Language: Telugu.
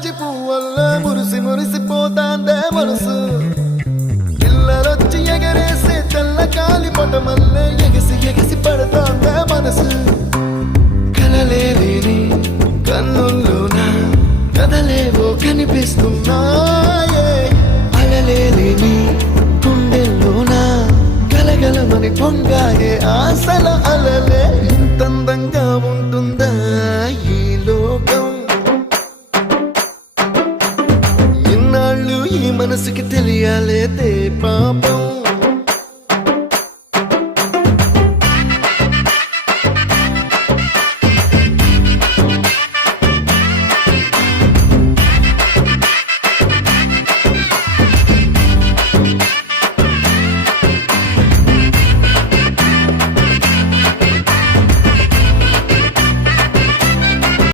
జాజి పువ్వల్ల మురిసి మురిసిపోతాందే మనసు పిల్లలొచ్చి ఎగరేసే తెల్ల కాలి పటమల్లే ఎగిసి ఎగిసి పడతాందే మనసు కలలేని